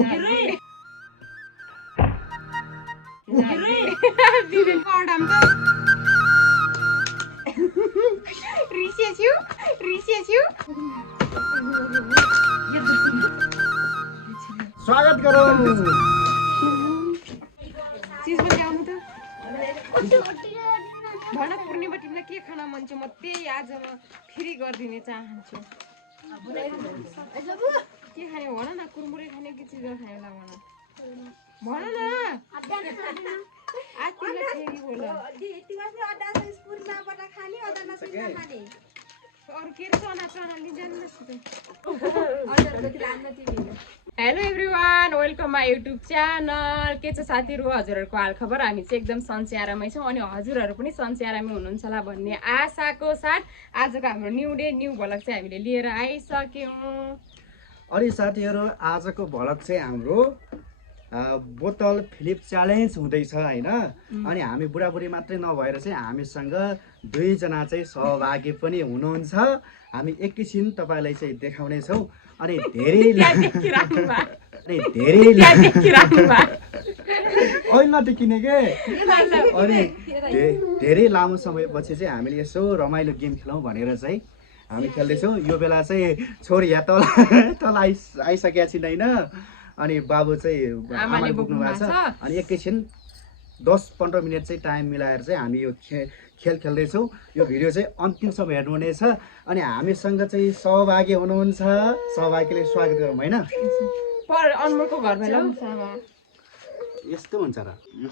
स्वागत करो चीज पनि आउनु त भन पूर्णिमा तिमीलाई के खान मन छ म त्यही आज म फ्री गरिदिने चाहन्छु के खाने भन न कुरमुरे खाने के चिज खाने होला भन न आज तिमीलाई फेरि बोल अरू के चना चना लिँदैन hello everyone welcome my YouTube channel के छ साथीहरू हजुरहरूको हालखबर हामी चाहिँ एकदम सन्चै आरामै छौँ अनि हजुरहरू पनि सन्चै आरामै हुनुहुन्छ होला भन्ने आशाको साथ आजको हाम्रो न्यू डे न्यू भ्लग चाहिँ हामीले लिएर आइसक्यौँ। अनि साथीहरू आजको भ्लग चाहिँ हाम्रो बोतल फ्लिप च्यालेन्ज हुँदैछ होइन। अनि हामी बुढाबुढी मात्रै नभएर चाहिँ हामीसँग दुईजना चाहिँ सहभागी पनि हुनुहुन्छ। हामी एकैछिन तपाईँलाई चाहिँ देखाउनेछौँ अनि धेरै नटिकिने के अनि धेरै लामो समयपछि चाहिँ हामीले यसो रमाइलो गेम खेलौँ भनेर चाहिँ हामी खेल्दैछौँ। यो बेला चाहिँ छोरी या तल आइसकेका छिन् होइन अनि बाबु चाहिँ आमाले बोक्नु भएको छ अनि एकैछिन 10-15 मिनट चाहिँ टाइम मिलाएर चाहिँ हामी यो खेल खेल्दैछौँ। यो भिडियो चाहिँ अन्तिमसम्म हेर्नुहुनेछ अनि हामीसँग चाहिँ सहभागी हुनुहुन्छ। सहभागीले स्वागत गरौँ होइन। अनमोलको घरमा यस्तो हुन्छ र यो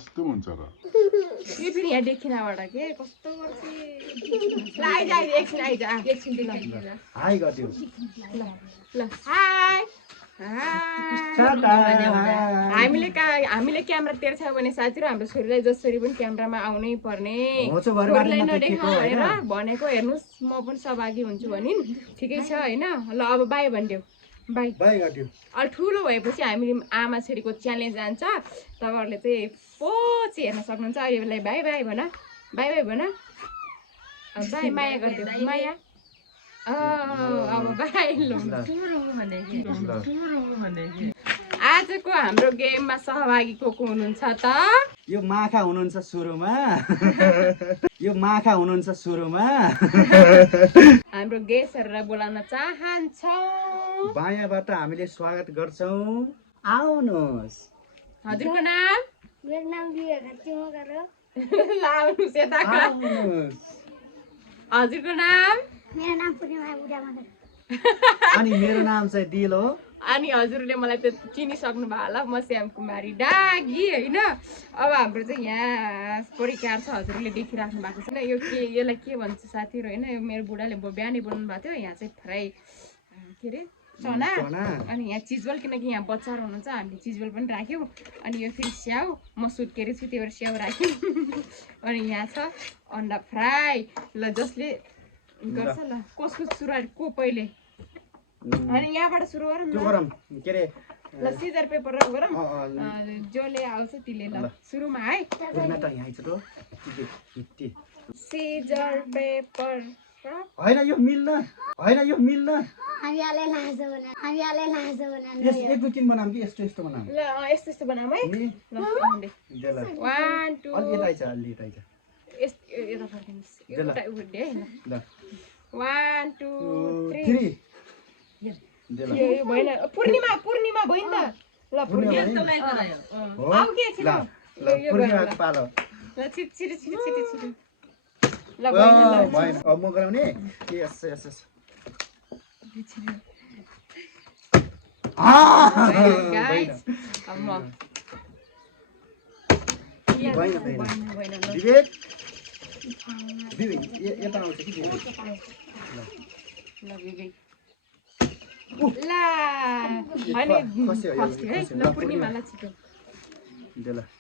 फेरि यहाँ देखिनबाट के कस्तो हाई गरिदियो हामीले क्यामेरा तेर्छौँ भने साथीहरू हाम्रो छोरीलाई जसरी पनि क्यामेरामा आउनै पर्ने छोरीलाई नदेखाउँ भनेर भनेको हेर्नुहोस् म पनि सहभागी हुन्छु भनिन् ठिकै छ होइन। ल अब बाई भनिदेऊ बाई अलि ठुलो भएपछि हामीले आमा छोरीको च्यालेन्ज जान्छ तपाईँहरूले चाहिँ पछि हेर्न सक्नुहुन्छ। अहिले बेला बाई बाई भन बाई बाई भन बाई माया गरिदेऊ माया अब बाई आजको हाम्रो गेममा सहभागी को हुनुहुन्छ त यो माखा हुनुहुन्छ सुरुमा हाम्रो गेस्टहरूलाई बोलाउन चाहन्छौँ। बायाँबाट हामीले स्वागत गर्छौँ आउनुहोस्। हजुरको नाम मेरो नाम लाउनुहोस् यता हजुरको नाम मेरो नाम पूर्णिमा बुढामगर अनि मेरो नाम चाहिँ दिल हो। अनि हजुरले मलाई त चिनिसक्नु भयो होला म श्याम कुमारी डागी होइन। अब हाम्रो चाहिँ यहाँ परिकार छ हजुरले देखिराख्नु भएको छैन यो के यसलाई के भन्छ साथीहरू होइन। यो मेरो बुढाले बिहानै बोल्नु भएको थियो। यहाँ चाहिँ फ्राई के अरे चना अनि यहाँ चिजबल किनकि यहाँ बच्चाहरू हुनुहुन्छ हामीले चिजबल पनि राख्यौँ अनि यो फेरि स्याउ म सुत्केरी छु त्यही भएर स्याउ राख्यौँ अनि यहाँ छ अन्डा फ्राई। ल जसले गर्छ ल कसको सुरुवात को पहिले अनि यहाँबाट सुरु गरौँ के अरे ल सिजर पेपर गरौँ जसले आउँछ त्यसले ल सुरुमा है सिजर पेपर होइन यो मिल्न एक दुई तिन बनाऊँ कि यस्तो बनाऊँ ल यस्तो बनाऊँ है ल 1 2 यता फर्किनुहोस् एउटा उड्ने है ल 1 2 3 भएन पूर्णिमा भयो नि त ल पूर्णिमा आऊ के छिटो छिटो ल भएन अब म गराउने यस गाइस अब म विवेक यता आउँछ कि ल विवेक ल अनि फर्स्ट है ल पूर्णिमालाई छिटो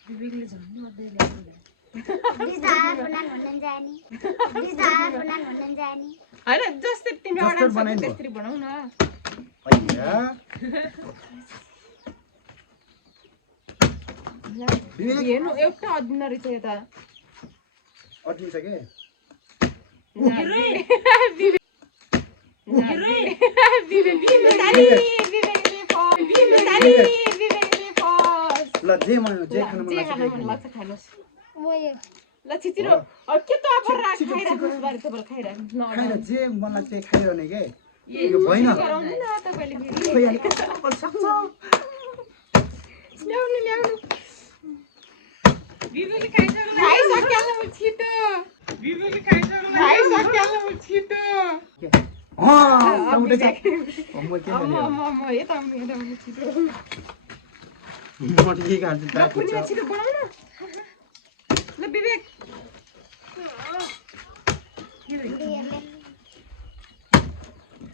विवेकले झन् होइन जस्तै तिमी अर्डर त्यसरी बनाऊ न हेर्नु एउटा अदिन रहेछ यता अड्किन्छ के ल जे खानु मन जे लाग्छ खान त्यही मन खानु। लाग्छ खानुहोस् म यो ल छिचिरो के त अब खाइराख्नुहोस् बारे तपाईँले खाइराख्नुहोस् न खाएर जे मन लाग्छ त्यही खाइरहने के यो होइन भएन गराउनु न तपाईँले फेरि खोइ अनि कस्तो सक्छ ल्याउनु ल्याउनु खाइसक्यो छिटो खाइसक्यो छिटो उठेछ म के म यता आउनु छिटो म के खान्छु ल पूर्णिमा छिटो बनाउन ल विवेक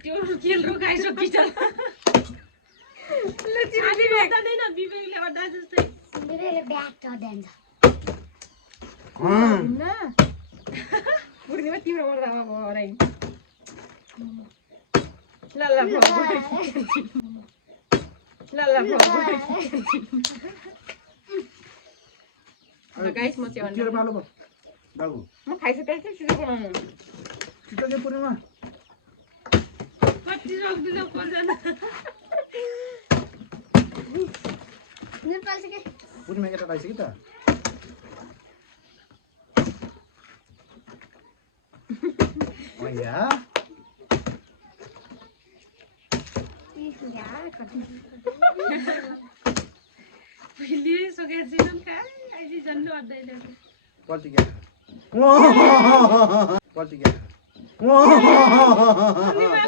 त्यो खेल रोकाइसक्यो ल छिटो विवेक विवेकले गर्दा जस्तै मेरो ब्याग चढ्दैन न पूर्णिमा तिम्रो गर्दा अब हराइ ल ल गाइस म चाहिँ तेरो पालो बाबु म खाइसकेको छिटो बनाउनु छिटो के पूर्णिमा कति सक्दिन पर्दैन मेरो पाल्छ के पूर्णिमा केटा पाइछ कि त या पहिले सकेको छैन कहाँ अहिले झन् अड्दैन पल्टी क्या पल्टी क्या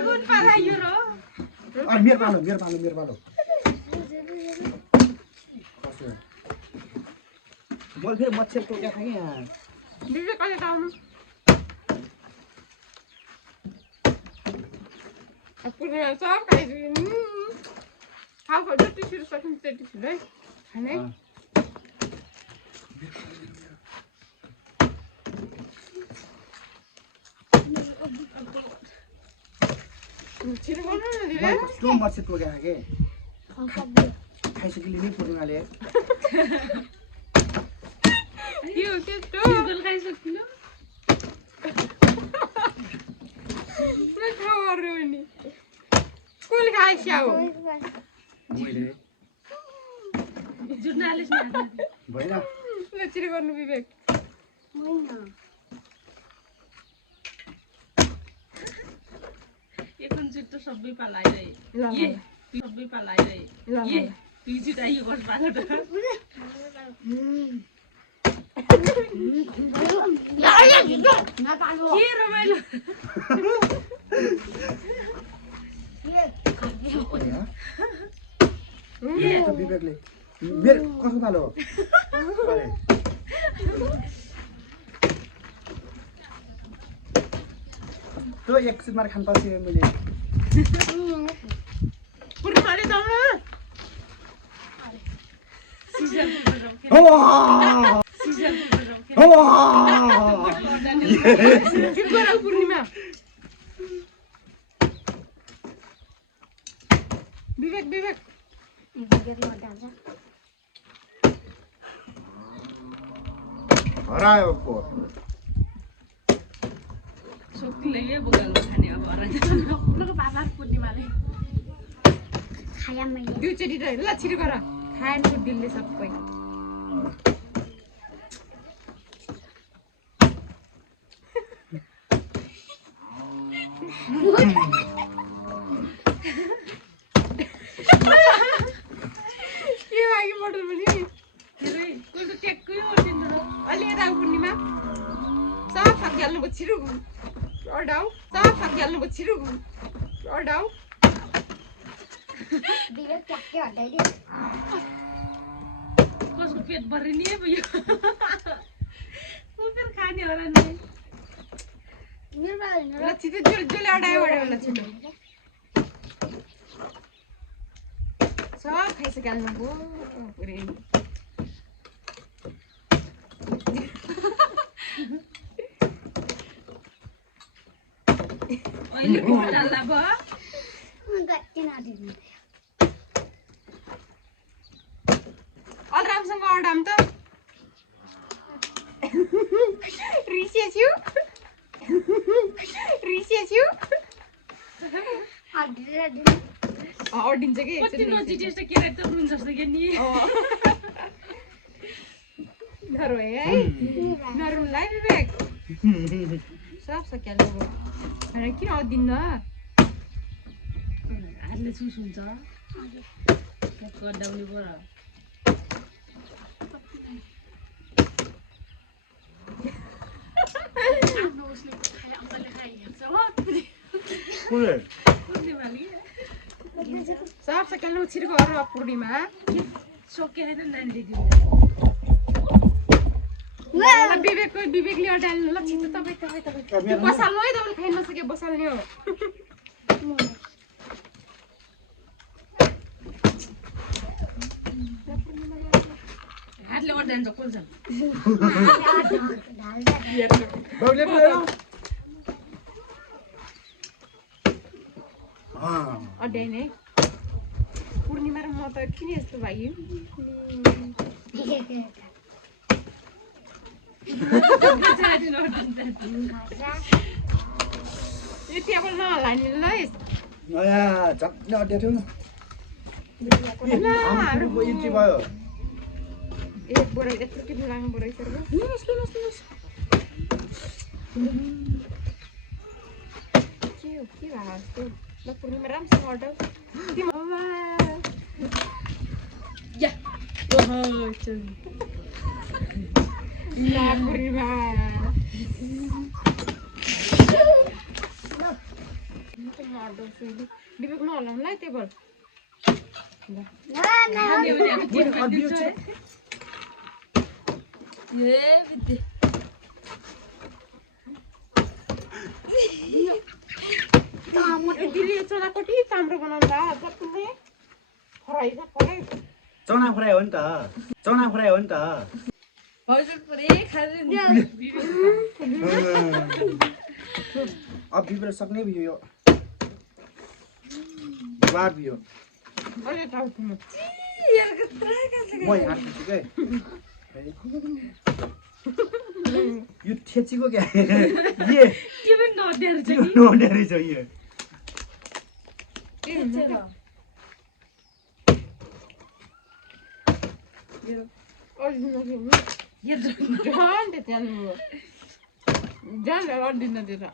गुड पालायो र मेरो पालो मैले फेरि मच्छर टोक्या थिएँ कि यहाँ विवेक कहिले आउनु पूर्णिमा सब खाइदिनु खाऊ जति छिटो सकिन्छ त्यति छिटो है खाने छिटो गर्नु न दिदी कस्तो मच्छर टोक्या के खाइसकेली नि पूर्णिमाले यो त्यस्तो गुगल खाइसकिनु पुरा खाउहरू नि कुन खाइस्याउ मैले जर्नलिस्ट भएन ल छिटो गर्नु विवेक एकैचोटि त सबै पालायो ल सबै पालायो ल ल दुई छिटाइयो गर्छ पालो त के रमाइलो विवेकले मेरो कसको पालो हो त्यो एकछिन मार खान पाउँछु मैले पूर्णिमाले जाउँ न सिजन गीत गराउ पूर्णिमा विवेक विवेक हरायो पो शक्तिले यही बोकालमा खाने अब हराइको पापा पूर्णिमाले खाया मैले दुईचोटि त ल छिटो गर खाएन दिलले सबै के मागी मोटर पनि कोही त ट्याक्कै ओर्दिन्छ र अलि यता पूर्णिमा सब सकिहाल्नु छिटो अडाउ सब सकिहाल्नु छिटो अडाउ विवेक ट्याक्कै हटाइदियो कसको पेट भरि नि भयो उफेर खाने हराउने मेरो पालो ल छिटो जसले अडायो ल छिटो सब खाइसकिहाल्नु भयो पुरै अहिले घोटाला भयो गट्टी नदिनु अलरामसँग अडाम त रिसेछु हटेर दिनु अडिन्छ कि कति नचिटे जस्तो केरा त हुनुहुन्छ जस्तो के नि नरो है नरुलाई विवेक सब सकिहाल्नु भयो होइन किन अदिन्न हातले चुस हुन्छ गड्डाउने पऱ्यो आफ्नो उसले खाए अङ्कलले खाइहाल्छ हो कुद्ने भाली सब सकिहाल्नु छिर्को गर पूर्णिमा सकेर नानीले दिन्छ विवेकले अडाल्नु ल छिटो तपाईँ बसाल्नु है तपाईँले खाइ नसके बसाल्ने हो हातले अड्डान्छ खोल्छ अड्याइन है पूर्णिमा र म त किन यस्तो भयो यो टेबल नहलाने ल नयाँ झट्न अड्याएको थियो हाम्रो इन्ट्री भयो एक बोरा यत्रो किन लाग्नु रहेछ के हो के भएको जस्तो ल पूर्णिमा राम्रोसँग अर्डर या ओहो चल ला पूर्णिमा विवेक नहलाउनु ल टेबल दिदीले चनापट्टि ताम्रो बनाउँदा जति फ्राई फ्राई चना फ्राई हो नि त चना फ्राई हो नि त हजुर पुरै खानु अब बिग्र सक्ने भयो यो बार भयो अरे टाउकोमा म यहाँ छु के यो ठेचीको क्या ये के पनि नअड्याएर छ कि नोडेरै छ यो के हुन्छ यो अर्डिन यो झन् त्यहाँ झन् अर्डिन दिएर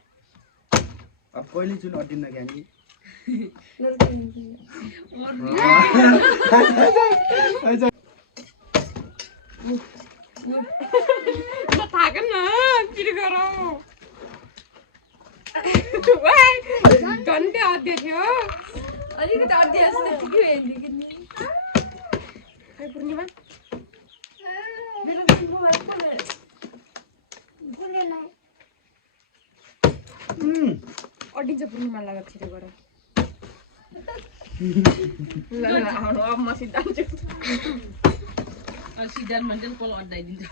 अब कहिले जुन अड्डिन्न क्या नि थाक न किन गरौँ घन्टे अध्यक्ष थियो अलिकति अड्याएर जस्तो ठिकै भयो नि खै पूर्णिमा मेरो मोबाइल खोलेर अडिन्छ पूर्णिमा लगाएर छिटो गर ल अब म सिधा सिद्धार्थ मन्डल पल अड्डाइदिन्छ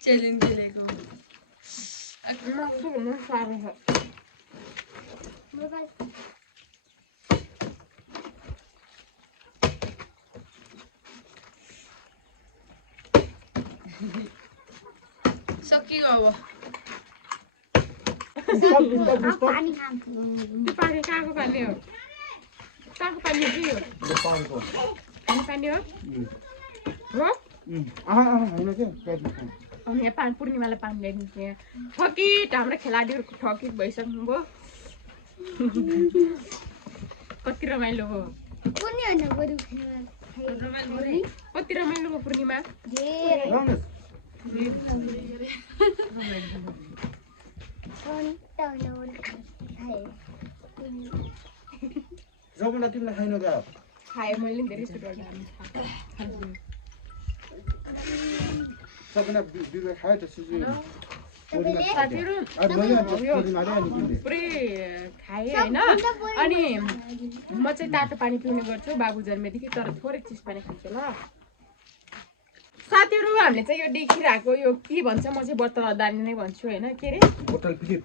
च्यालेन्ज खेलेको साह्रो छ सकियो अब पानी खान्छु त्यो पानी कहाँको पानी हो कहाँको पानी हो के हो पानीको खाने पानी हो हो होइन के अनि यहाँ पानी पूर्णिमालाई पानी ल्याइदिन्छ यहाँ ठकिट हाम्रो खेलाडीहरूको ठकिट भइसक्नुभयो कति रमाइलो हो कुनै होइन बरु कति रमाइलो हो पूर्णिमा धेरै सबैलाई तिमीलाई खाइन त खाएँ मैले नि धेरै सुट सबैलाई बिग्रेर खायो त सुजु साथीहरू पुरै खाएँ होइन अनि म चाहिँ तातो पानी पिउने गर्छु बाबु जन्मेदेखि तर थोरै चिज पानी खान्छु ल साथीहरू हामीले चाहिँ यो देखिरहेको यो के भन्छ म चाहिँ बट्टल अदानी नै भन्छु होइन के अरे बोतल फिलिप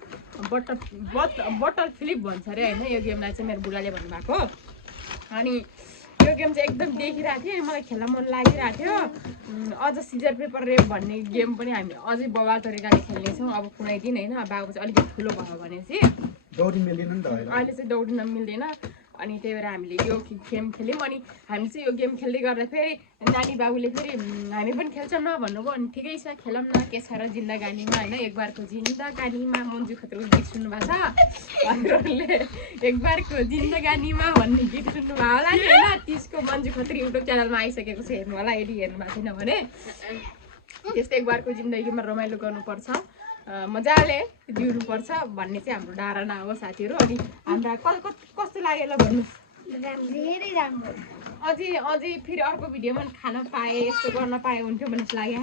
बट्टल फिलिप भन्छ अरे होइन यो गेमलाई चाहिँ मेरो बुढाले भन्नुभएको अनि यो गेम चाहिँ एकदम देखिरहेको थिएँ मलाई खेल्न मन लागिरहेको थियो अझ सिजर पेपर रेप भन्ने गेम पनि हामी अझै बवाल तरिकाले खेल्नेछौँ अब कुनै दिन होइन बाबु चाहिँ अलिकति ठुलो भयो भने चाहिँ दौडिन मिल्दैन नि त अहिले चाहिँ दौडिन मिल्दैन अनि त्यही भएर हामीले यो गेम खेल्यौँ अनि हामी चाहिँ यो गेम खेल्दै गर्दा फेरि नानी बाबुले फेरि हामी पनि खेल्छौँ न भन्नुभयो अनि ठिकै छ खेलौँ न के छ र जिन्दगानीमा होइन एक बारको जिन्दगानीमा मन्जु खत्रीको गीत सुन्नुभएको छ हजुरहरूले एक बारको जिन्दगानीमा भन्ने गीत सुन्नुभयो होला नि होइन त्यसको मन्जु खत्री युट्युब च्यानलमा आइसकेको छ हेर्नु होला यदि हेर्नु भएको छैन भने त्यस्तै एक बारको जिन्दगीमा रमाइलो गर्नुपर्छ मजाले जिउनुपर्छ भन्ने चाहिँ हाम्रो धारणा हो साथीहरू अनि हाम्रा कस्तो लाग्यो ल भन्नुहोस् धेरै राम्रो अझै फेरि अर्को भिडियोमा खान पाएँ यस्तो गर्न पाएँ हुन्थ्यो भन्ने चाहिँ लाग्यो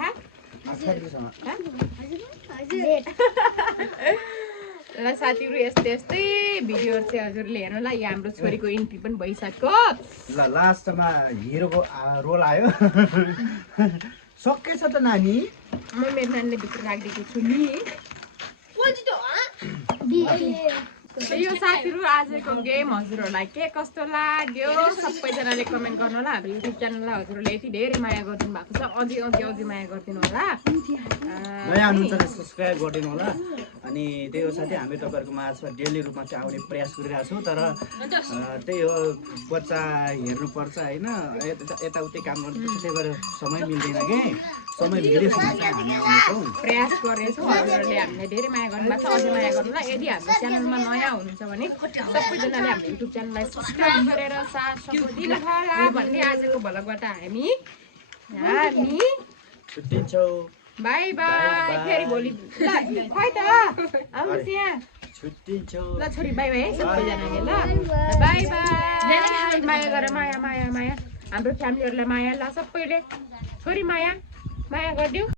ल साथीहरू यस्तै यस्तै भिडियोहरू चाहिँ हजुरले हेर्नु ल यहाँ हाम्रो छोरीको इन्ट्री पनि भइसक्यो ल लास्टमा हिरोको रोल आयो सकेछ त नानी म मेरो नानीले भित्र राखिदिएको छु नि यो साथीहरू आजको गेम हजुरहरूलाई के कस्तो लाग्यो सबैजनाले कमेन्ट गर्नु होला हाम्रो युट्युब च्यानललाई हजुरहरूले यति धेरै माया गरिदिनु भएको छ अझै माया गरिदिनु होला नयाँ हुनुहुन्छ भने सब्सक्राइब गरिदिनु होला अनि त्यही हो साथी हामी तपाईँहरूको माझमा डेली रूपमा चाहिँ आउने प्रयास गरिरहेको छौँ तर त्यही हो बच्चा हेर्नुपर्छ होइन यताउति काम गर्नुपर्छ त्यही भएर समय मिल्दैन कि समय मिलेपछि चाहिँ हामी आउनेछौँ प्रयास गर्नेछौँ हजुरहरूले हामीलाई धेरै माया गर्नुभएको छ अझै माया गर्नु होला यदि हाम्रो च्यानलमा नयाँ हुनुहुन्छ भने सबैजनाले हाम्रो युट्युब च्यानललाई सब्सक्राइब गरेर साथ सपोर्ट दिनु होला भन्ने आजको भ्लगबाट हामी छुट्टिन्छौँ बाई बाई फेरि भोलि खै त आउनुहोस् यहाँ छुट्टिन्छौँ ल छोरी बाई बाई है सबैजनाले ल बाई बाई माया गर माया माया माया हाम्रो फ्यामिलीहरूलाई माया ल सबैले छोरी माया गरिदिऊ